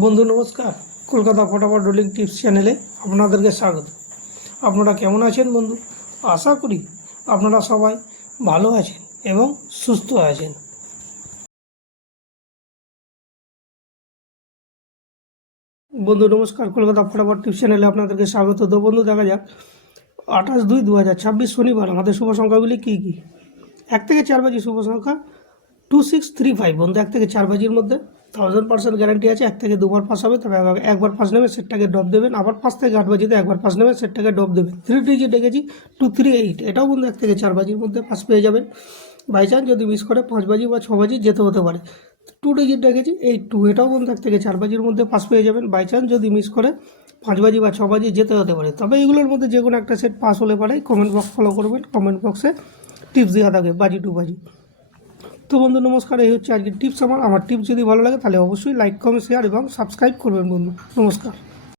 বন্ধু নমস্কার। কলকাতা ফটাফট রোলিং টিপস চ্যানেলে আপনাদেরকে স্বাগত। আপনারা কেমন আছেন বন্ধু? আশা করি আপনারা সবাই ভালো আছেন এবং সুস্থ আছেন। বন্ধু নমস্কার, কলকাতা ফটাফট টিপস চ্যানেলে আপনাদেরকে স্বাগত। তো বন্ধু দেখা যাক 28/2/2026 শনিবার আমাদের শুভ সংখ্যাগুলি কী কী। 1 থেকে 4 বাজি শুভ সংখ্যা 2635। বন্ধু 1 থেকে 4 বাজির মধ্যে 1000% গ্যারান্টি আছে। 1 থেকে 2বার পাস হবে, তবে একবার পাস নেবে সেটটাকে ড্রপ দেবেন। আবার 5 থেকে 8 বাজিতে একবার পাস নেবে সেটটাকে ড্রপ দেবেন। 3 ডিজিট ডেকেছি 238, এটাও বন্ধু 1 থেকে 4 বাজির মধ্যে পাস পেয়ে যাবেন। বাই চান্স যদি মিস করে 5 বাজি বা 6 বাজি যেতে হতে পারে। 2 ডিজিট ডেকেছি 82, এটাও বন্ধু 1 থেকে 4 বাজির মধ্যে পাস পেয়ে যাবেন। বাই চান্স যদি মিস করে 5 বাজি বা 6 বাজি যেতে হতে পারে। তবে এগুলোর মধ্যে যে কোনো একটা সেট পাস হলে পারে। কমেন্ট বক্স ফলো করবেন, কমেন্ট বক্সে টিপস দেওয়া থাকে বাজি টু বাজি। তো বন্ধু নমস্কার, এই হচ্ছে আজকের টিপস। আমার টিপস যদি ভালো লাগে তাহলে অবশ্যই লাইক, কমেন্ট, শেয়ার এবং সাবস্ক্রাইব করবেন বন্ধু। নমস্কার।